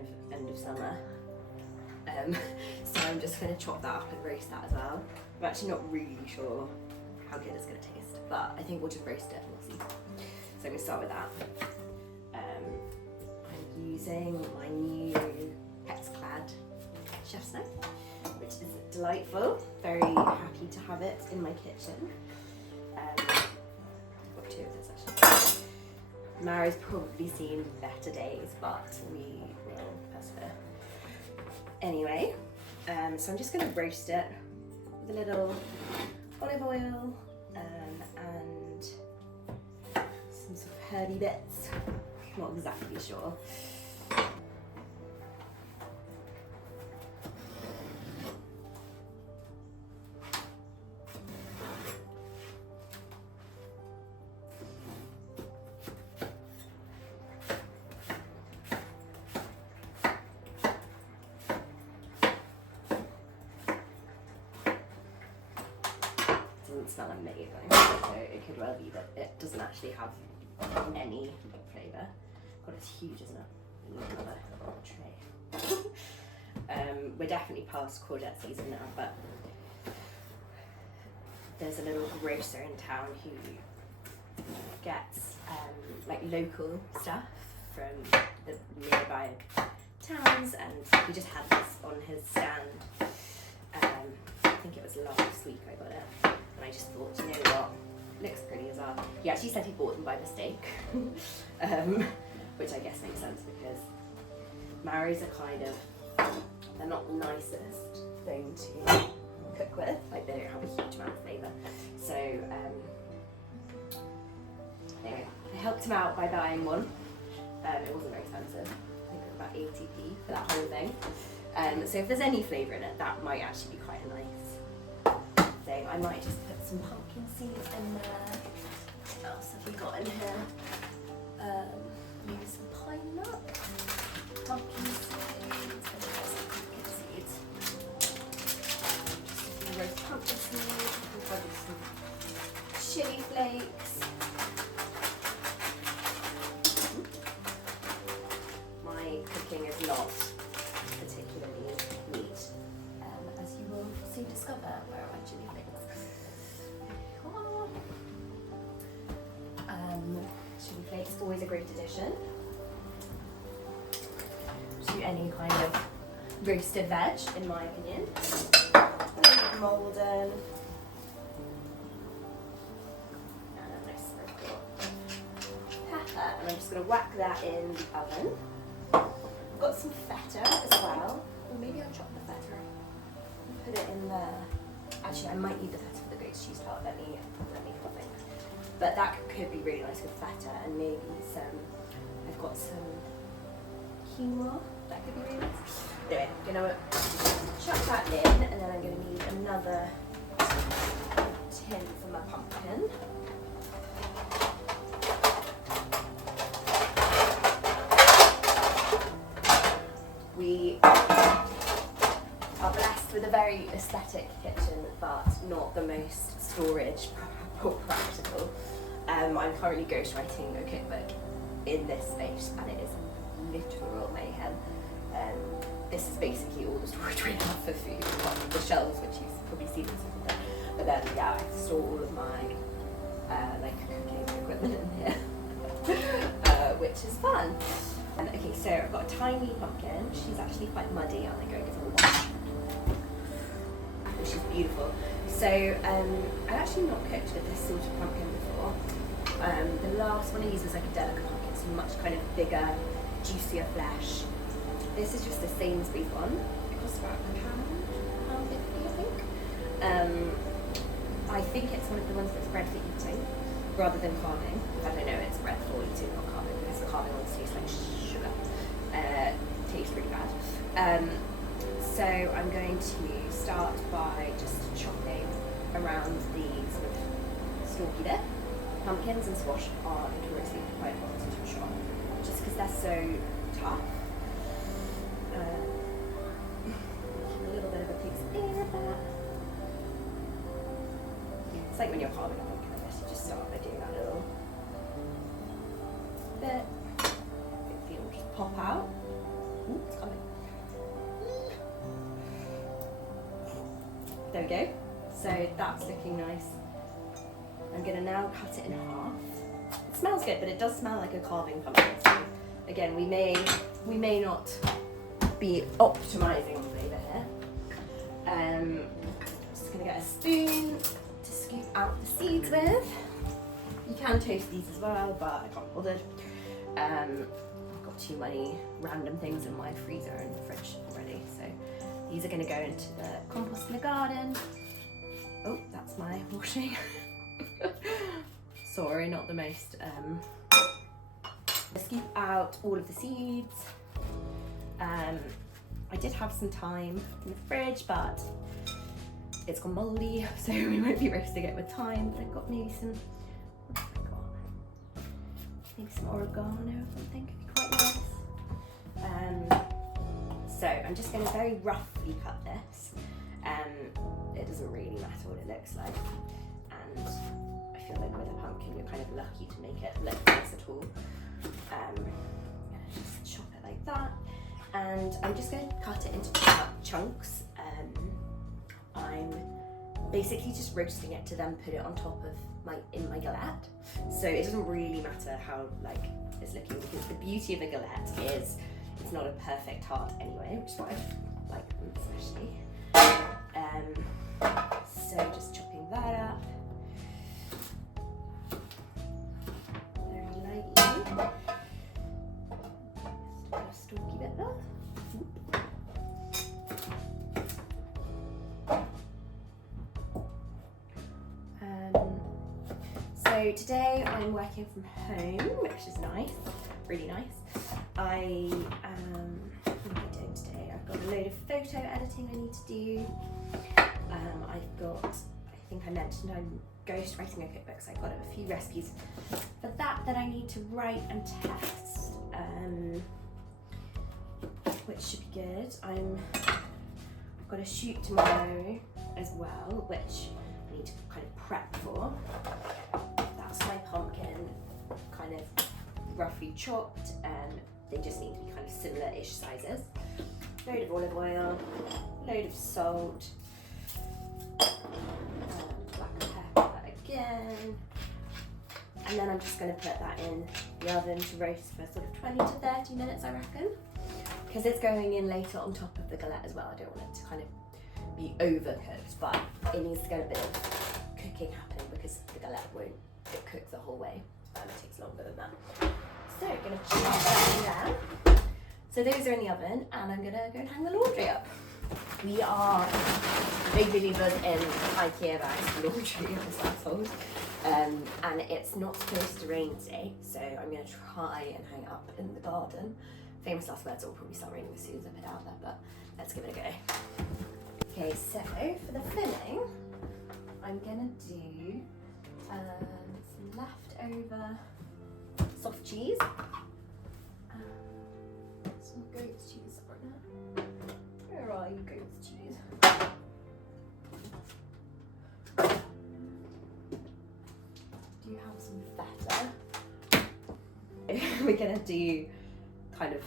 of end of summer. So I'm just going to chop that up and roast that as well. I'm actually not really sure how good it's going to taste, but I think we'll just roast it and we'll see. So I'm going to start with that. I'm using my new Hex-clad chef's knife, which is delightful. Very happy to have it in my kitchen. I've got two of this actually. Mara's probably seen better days, but we will persevere. Anyway, so I'm just going to roast it with a little olive oil and some sort of herby bits. Not exactly sure. Doesn't smell amazing, so it could well be that it doesn't actually have any flavour. God, it's huge, isn't it? I need another tray. We're definitely past courgette season now, but there's a little grocer in town who gets like local stuff from the nearby towns, and he just had this on his stand. I think it was last week I got it. And I just thought, you know what, looks pretty as well. He actually said he bought them by mistake, which I guess makes sense because marrows are kind of, they're not the nicest thing to cook with. Like, they don't have a huge amount of flavour. So anyway, I helped him out by buying one. It wasn't very expensive. I think it was about 80p for that whole thing. So if there's any flavour in it, that might actually be quite a nice thing. I might just put some pumpkin seeds in there. What else have we got in here? Maybe some pine nut, pumpkin seeds, and some pumpkin seeds. Just a few roast pumpkin seeds, and probably some chili flakes. My cooking is not particularly neat, as you will soon discover. Where are my chili flakes? Chili flakes, always a great addition to any kind of roasted veg, in my opinion. A little bit Malden. And a nice sprinkle of pepper. And I'm just going to whack that in the oven. I've got some feta as well. Or maybe I'll chop the feta and put it in there. Actually, I might need the feta for the goat's cheese tart. Let me have a think. But that could be really nice with feta, and maybe some, I've got some quinoa, that could be really nice. Anyway, I'm going to chuck that in, and then I'm going to need another tin for my pumpkin. We are blessed with a very aesthetic kitchen, but not the most storage or practical. I'm currently ghostwriting a cookbook in this space, and it is literal mayhem. This is basically all the storage we have for food, apart from the shelves, which you've probably seen in something. But then, yeah, I have to store all of my like cooking equipment in here, which is fun. Okay, so I've got a tiny pumpkin. She's actually quite muddy. I'm gonna go give her a wash. She's beautiful. So I've actually not cooked with this sort of pumpkin before. The last one I used was like a delicate pumpkin, so much kind of bigger, juicier flesh. This is just a Sainsbury's one. It costs about £1.50, I think. I think it's one of the ones that's bred for eating rather than carving. I don't know, it's bred for eating, not carving, because the carving ones taste like sugar. Tastes really bad. So I'm going to start by just chopping around the sort of stalky bit. Pumpkins and squash are notoriously quite hard to chop, just because they're so tough. A little bit of a pig's ear of that. It's like when you're carving a pumpkin, I guess you just start by doing that little bit. Hopefully it'll just pop out Ooh, it's coming. There we go. So that's looking nice. I'm gonna now cut it in half. It smells good, but it does smell like a carving pumpkin. So again, we may not be optimizing the flavour here. Just gonna get a spoon to scoop out the seeds with. You can toast these as well, but I can't be bothered. I've got too many random things in my freezer and fridge already, so these are going to go into the compost in the garden. Oh, that's my washing. Sorry, not the most. Scoop out all of the seeds. I did have some time in the fridge, but it's gone mouldy, so we won't be roasting it with thyme. But I've got maybe some. Maybe some oregano or something, could be quite nice. So I'm just going to very roughly cut this. It doesn't really matter what it looks like, and I feel like with a pumpkin you're kind of lucky to make it look nice at all. I'm going to just chop it like that, and I'm just going to cut it into chunks. I'm basically just roasting it to then put it on top of in my galette. So it doesn't really matter how it's looking, because the beauty of a galette is it's not a perfect tart anyway, which is what I like them especially. So just chopping that up very lightly. Just a stalky bit there. So today I'm working from home, which is nice, really nice. What am I doing today? I've got a load of photo editing I need to do. I think I mentioned I'm ghost writing a cookbook, so I've got a few recipes for that I need to write and test, which should be good. I've got a shoot tomorrow as well, which I need to kind of prep for. That's my pumpkin, kind of roughly chopped, and they just need to be kind of similar-ish sizes. Load of olive oil, load of salt, black pepper again, and then I'm just going to put that in the oven to roast for sort of 20 to 30 minutes, I reckon, because it's going in later on top of the galette as well. I don't want it to kind of be overcooked, but it needs to get a bit of cooking happening, because the galette won't cook the whole way, and it takes longer than that. So I'm going to chop that in there. So those are in the oven, and I'm going to go and hang the laundry up. We are big believers in IKEA bags for laundry in this household, and it's not supposed to rain today, so I'm going to try and hang up in the garden. Famous last words, will probably start raining as soon as I put it out there, but let's give it a go. Okay, so for the filling, I'm going to do some leftover soft cheese. Some goat's cheese right now. Where are you, goat's cheese? Do you have some feta? We're gonna do kind of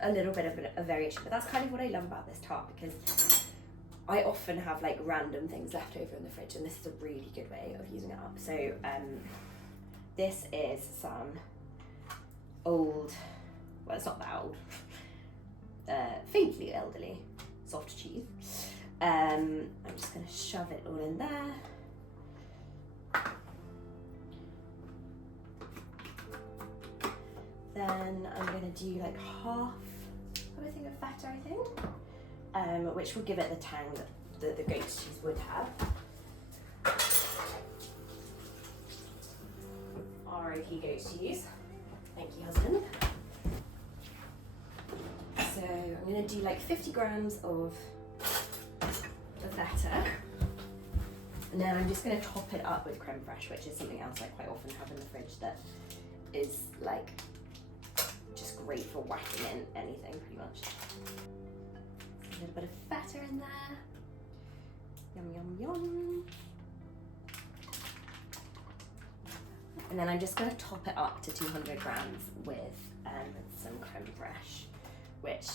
a little bit of a variation, but that's kind of what I love about this tart, because I often have like random things left over in the fridge, and this is a really good way of using it up. So this is some old, well, it's not that old, faintly elderly soft cheese. I'm just going to shove it all in there. Then I'm going to do like half of a thing of feta, I think, which will give it the tang that the goat cheese would have. R.I.P. goat cheese. Thank you, husband. So I'm going to do like 50 grams of the feta, and then I'm just going to top it up with creme fraiche, which is something else I quite often have in the fridge that is like just great for whacking in anything, pretty much. A little bit of feta in there. Yum, yum, yum. And then I'm just going to top it up to 200 grams with some creme fraiche, which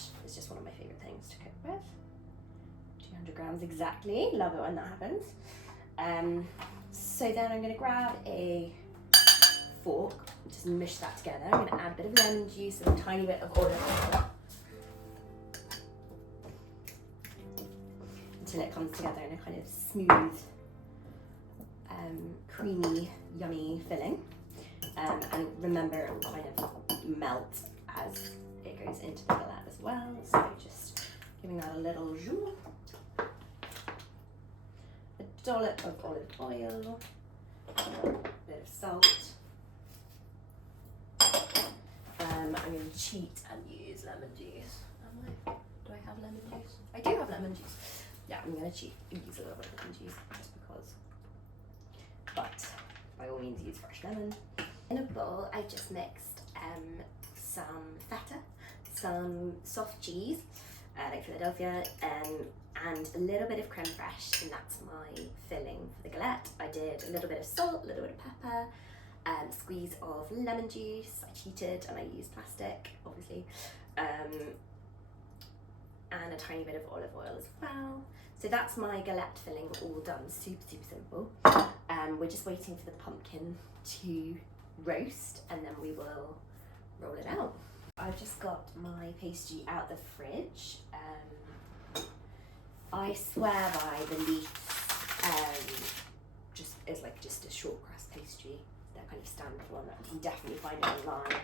100 grams exactly. Love it when that happens. So then I'm going to grab a fork, just mush that together. I'm going to add a bit of lemon juice and a tiny bit of olive oil until it comes together in a kind of smooth, creamy, yummy filling. And remember, it will kind of melt as it goes into the galette as well. So just giving that a little zhuzh. A dollop of olive oil, a bit of salt. I'm going to cheat and use lemon juice. Do I have lemon juice? I do have lemon juice. Yeah, I'm going to cheat and use a little bit of lemon juice just because. But by all means, use fresh lemon. In a bowl, I just mixed some feta, some soft cheese, like Philadelphia, and a little bit of creme fraiche, and that's my filling for the galette. I did a little bit of salt, a little bit of pepper, a squeeze of lemon juice. I cheated and I used plastic, obviously, and a tiny bit of olive oil as well. So that's my galette filling all done, super, super simple. We're just waiting for the pumpkin to roast and then we will roll it out. I've just got my pastry out the fridge. I swear by the Leafs, just a short crust pastry. They're kind of standard one. You can definitely find it online.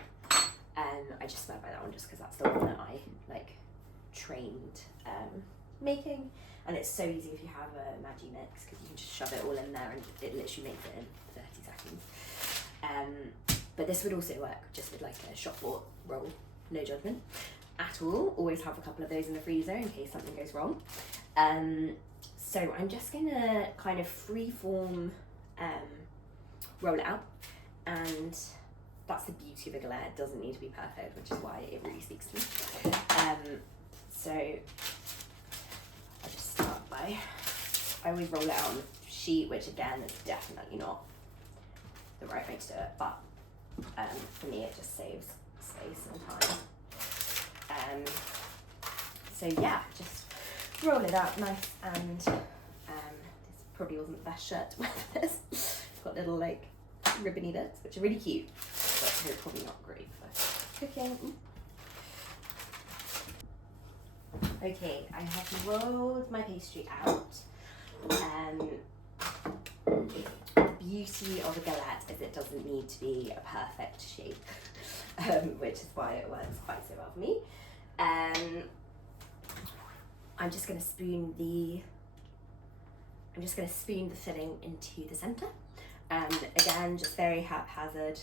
I just swear by that one just because that's the one that I trained making, and it's so easy if you have a Maggi mix because you can just shove it all in there and it literally makes it in 30 seconds. But this would also work just with like a shop bought roll, no judgment at all. Always have a couple of those in the freezer in case something goes wrong. So I'm just gonna kind of freeform roll it out, and that's the beauty of a galette. It doesn't need to be perfect, which is why it really speaks to me. So I'll just start by, I always roll it out on the sheet, which again is definitely not the right way to do it, but for me it just saves space and time. So yeah, just roll it out nice, and this probably wasn't the best shirt to wear for this. It's got little like ribbony bits, which are really cute, but they're probably not great for cooking. Okay, I have rolled my pastry out. The beauty of a galette is it doesn't need to be a perfect shape, which is why it works quite so well for me. I'm just going to spoon the filling into the centre. Again, just very haphazard.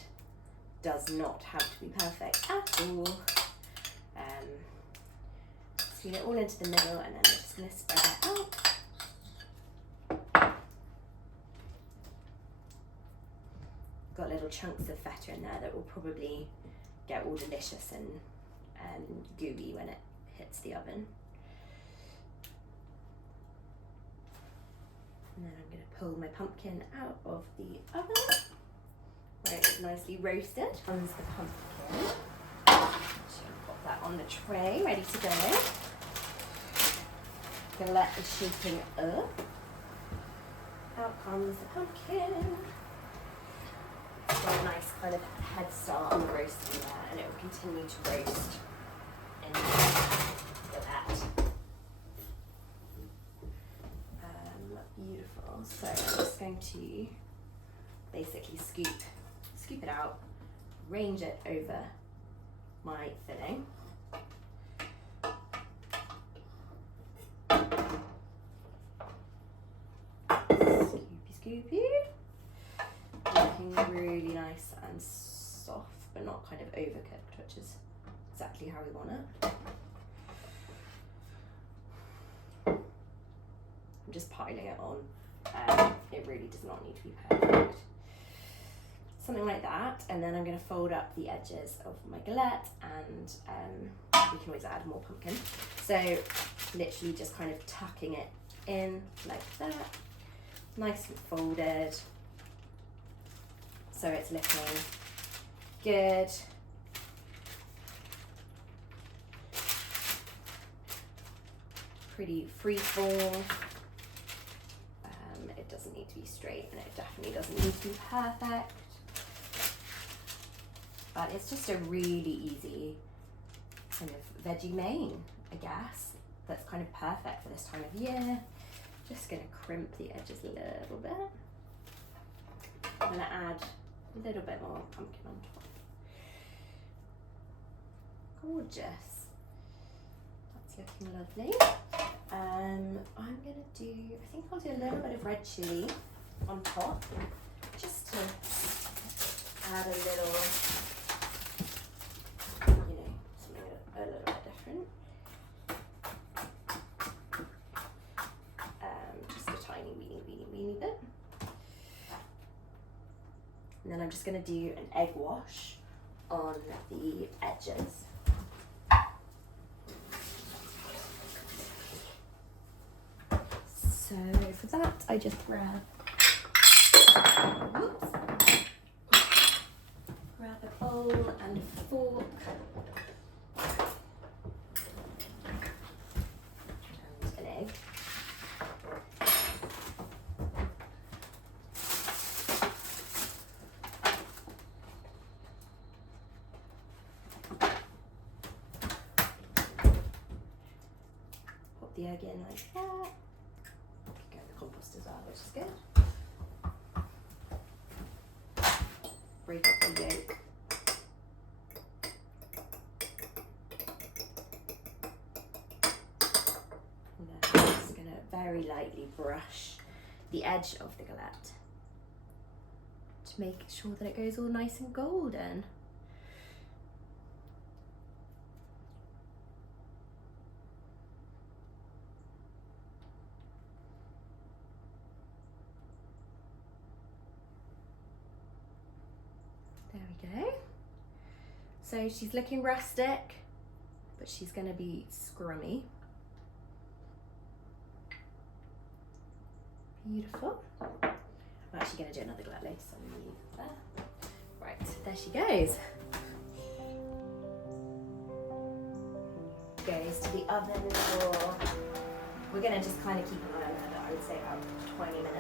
Does not have to be perfect at all. Spoon it all into the middle, and then we're just going to spread that out. Got little chunks of feta in there that will probably get all delicious and gooey when it hits the oven. And then I'm going to pull my pumpkin out of the oven where it's nicely roasted. Comes the pumpkin. Just going to pop that on the tray, ready to go. Galette is shaking up. Out comes the pumpkin. It's got a nice kind of head start on the roasting there, and it will continue to roast in the galette. Beautiful. So I'm just going to basically scoop it out, range it over my filling. Scoopy. Looking really nice and soft, but not kind of overcooked, which is exactly how we want it. I'm just piling it on. It really does not need to be perfect. Something like that, and then I'm going to fold up the edges of my galette, and we can always add more pumpkin. So literally just kind of tucking it in like that, nice and folded. So it's looking good. pretty free form. It doesn't need to be straight, and it definitely doesn't need to be perfect. But it's just a really easy kind of veggie main, I guess, that's kind of perfect for this time of year. Just gonna crimp the edges a little bit. I'm gonna add a little bit more pumpkin on top. Gorgeous. That's looking lovely. I'm gonna do, I think I'll do a little bit of red chili on top, just to add a little, you know, something a little bit different. Just a tiny weeny bit. And then I'm just gonna do an egg wash on the edges. So for that, I just grab a bowl and a fork and an egg. Pop the egg in like that. Compost as well, which is good. Break up the yolk. And then I'm just going to very lightly brush the edge of the galette to make sure that it goes all nice and golden. There we go. So she's looking rustic, but she's going to be scrummy. Beautiful. I'm actually going to do another galette later, so I'm going to leave there. Right, there she goes. Goes to the oven for, we're going to just kind of keep an eye on her, I would say about 20 minutes.